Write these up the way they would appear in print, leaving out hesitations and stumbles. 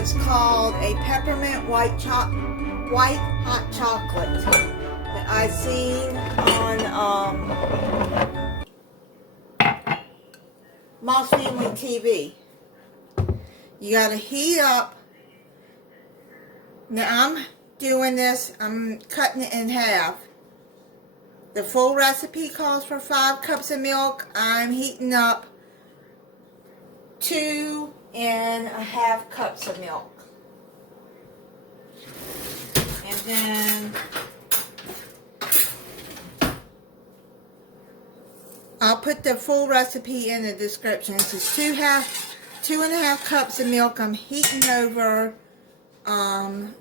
was called a peppermint white hot chocolate that I seen on Mom's Family TV. You gotta heat up. Now I'm doing this, I'm cutting it in half. The full recipe calls for 5 cups of milk. I'm heating up 2.5 cups of milk. And then I'll put the full recipe in the description. This is 2.5 cups of milk. I'm heating over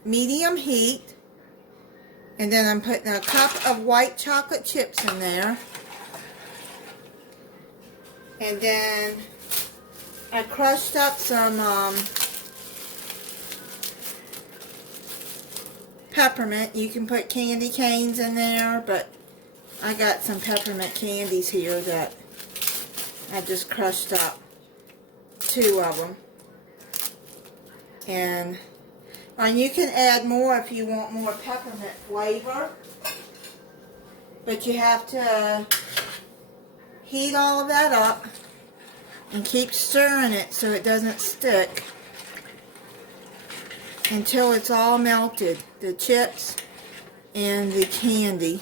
medium heat. And then I'm putting a cup of white chocolate chips in there. And then I crushed up some peppermint. You can put candy canes in there, but I got some peppermint candies here that I just crushed up. 2 of them. And you can add more if you want more peppermint flavor. But you have to heat all of that up and keep stirring it so it doesn't stick until it's all melted, the chips and the candy.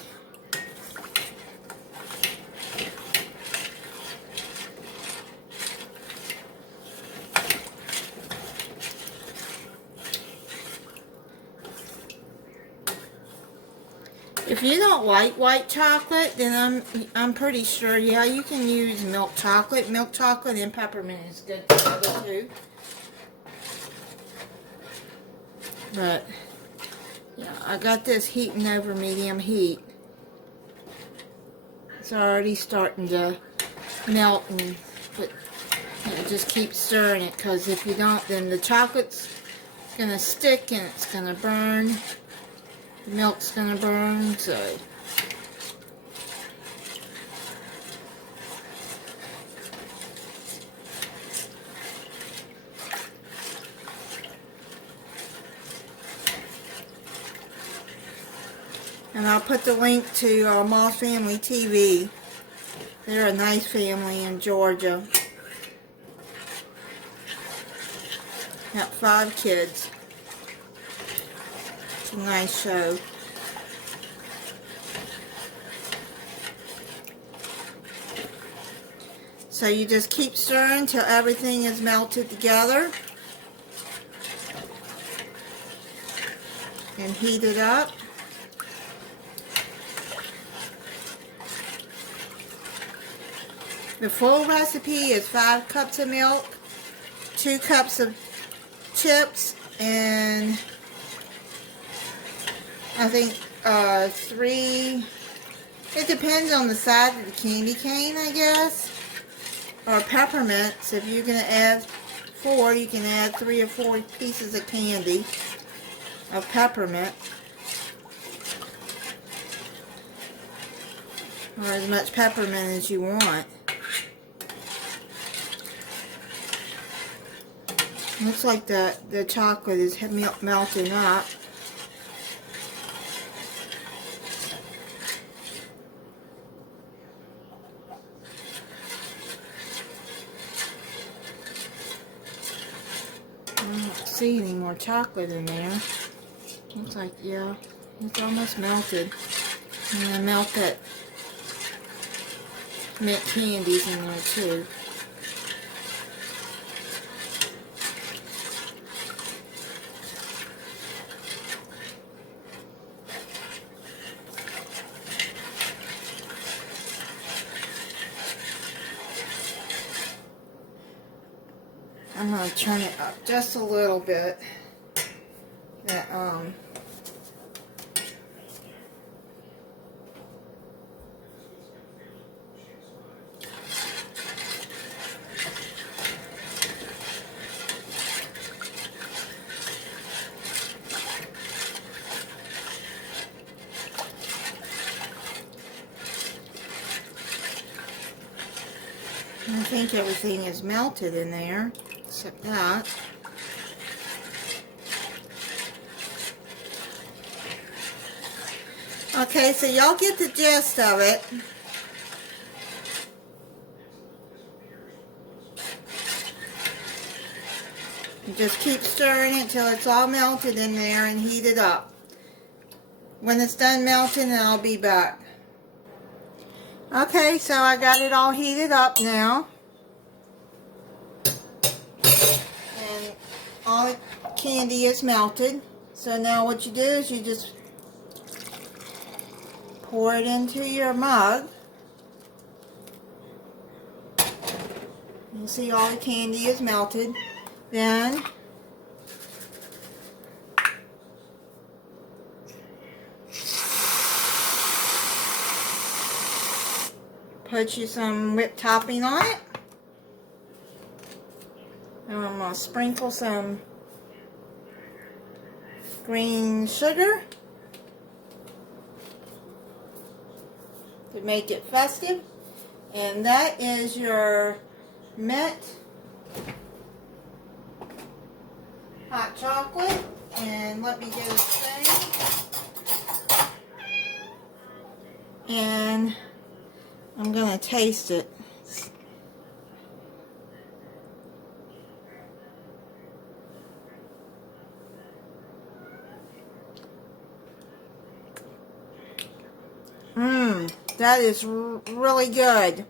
If you don't like white chocolate, then I'm pretty sure, yeah, you can use milk chocolate. Milk chocolate and peppermint is good together too. But yeah, I got this heating over medium heat. It's already starting to melt, but just keep stirring it, because if you don't, then the chocolate's gonna stick and it's gonna burn. The milk's gonna burn, so and I'll put the link to Mom's Family TV. They're a nice family in Georgia. Got 5 kids. It's a nice show. So you just keep stirring till everything is melted together. And heat it up. The full recipe is 5 cups of milk, 2 cups of chips, and I think 3, it depends on the size of the candy cane, I guess, or peppermints. If you're going to add 4, you can add 3 or 4 pieces of candy of peppermint, or as much peppermint as you want. Looks like the chocolate is melting up. I don't see any more chocolate in there. Looks like, yeah, it's almost melted. And I melt that mint candies in there too. I'm going to turn it up just a little bit. I think everything is melted in there, except that. Okay, so y'all get the gist of it. You just keep stirring it till it's all melted in there and heat it up. When it's done melting, then I'll be back. Okay, so I got it all heated up now. And all the candy is melted. So now what you do is you just pour it into your mug. You see all the candy is melted. Then put you some whipped topping on it. And I'm going to sprinkle some green sugar to make it festive. And that is your mint hot chocolate. And let me get a spoon. And I'm going to taste it. That is really good.